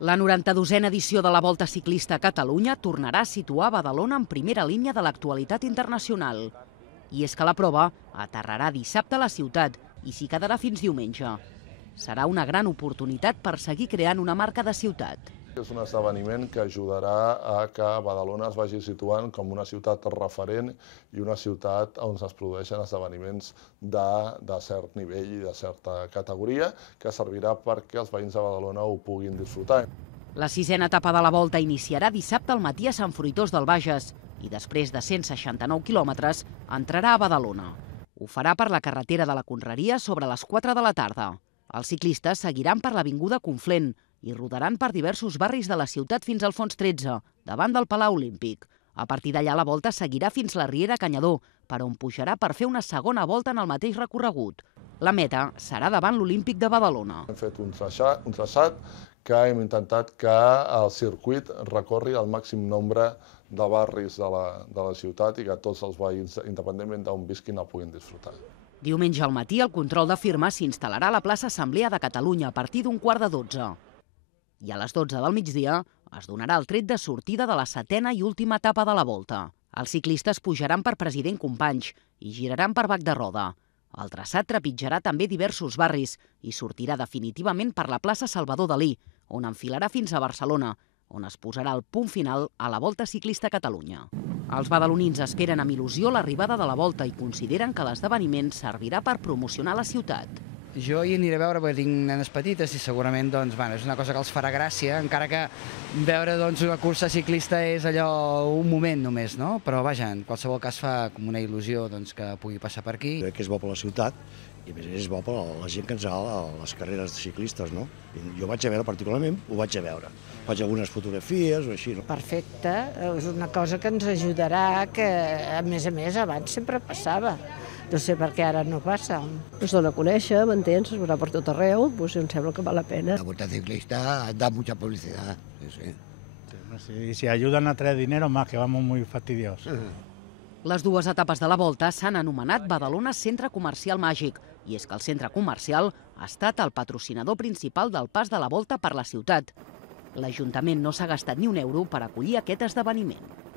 La 92a edició de la Volta Ciclista a Catalunya tornarà a situar Badalona en primera línia de l'actualitat internacional. I és que la prova aterrarà dissabte a la ciutat i s'hi quedarà fins diumenge. Serà una gran oportunitat per seguir creant una marca de ciutat. És un esdeveniment que ajudarà a que Badalona es vagi situant com una ciutat referent i una ciutat on es produeixen esdeveniments de cert nivell i de certa categoria, que servirà perquè els veïns de Badalona ho puguin disfrutar. La 6a etapa de la Volta iniciarà dissabte al matí a Sant Fruitós del Bages i després de 169 quilòmetres entrarà a Badalona. Ho farà per la carretera de la Conreria sobre les 4 de la tarda. Els ciclistes seguiran per l'avinguda Conflent i rodaran per diversos barris de la ciutat fins al Fons 13, davant del Palau Olímpic. A partir d'allà la volta seguirà fins la Riera Canyadó, per on pujarà per fer una segona volta en el mateix recorregut. La meta serà davant l'Olímpic de Badalona. Hem fet un traçat que hem intentat que el circuit recorri el màxim nombre de barris de la ciutat i que tots els veïns, independentment d'on visquin, el puguin disfrutar. Diumenge al matí el control de firma s'instal·larà a la plaça Assemblea de Catalunya a partir d'un 11:15. I a les 12 del migdia es donarà el tret de sortida de la 7a i última etapa de la Volta. Els ciclistes pujaran per President Companys i giraran per Bac de Roda. El traçat trepitjarà també diversos barris i sortirà definitivament per la plaça Salvador Dalí, on enfilarà fins a Barcelona, on es posarà el punt final a la Volta Ciclista a Catalunya. Els badalonins esperen amb il·lusió l'arribada de la Volta i consideren que l'esdeveniment servirà per promocionar la ciutat. Jo hi aniré a veure perquè tinc nenes petites i segurament és una cosa que els farà gràcia, encara que veure una cursa ciclista és allò un moment només, no? Però vaja, en qualsevol cas fa com una il·lusió que pugui passar per aquí. Crec que és bo per la ciutat i a més és bo per la gent que ens va a les carreres de ciclistes, no? Jo vaig a veure, particularment, ho vaig a veure. Faig algunes fotografies o així, no? Perfecte, és una cosa que ens ajudarà, que a més abans sempre passava. No sé per què ara no passa. Es dona a conèixer, m'entens, es veurà per tot arreu, doncs em sembla que val la pena. La Volta Ciclista da mucha publicidad, sí. Y si ayudan a traer dinero más, que vamos muy fastidiosos. Les dues etapes de la Volta s'han anomenat Badalona Centre Comercial Màgic, i és que el centre comercial ha estat el patrocinador principal del pas de la Volta per la ciutat. L'Ajuntament no s'ha gastat ni un euro per acollir aquest esdeveniment.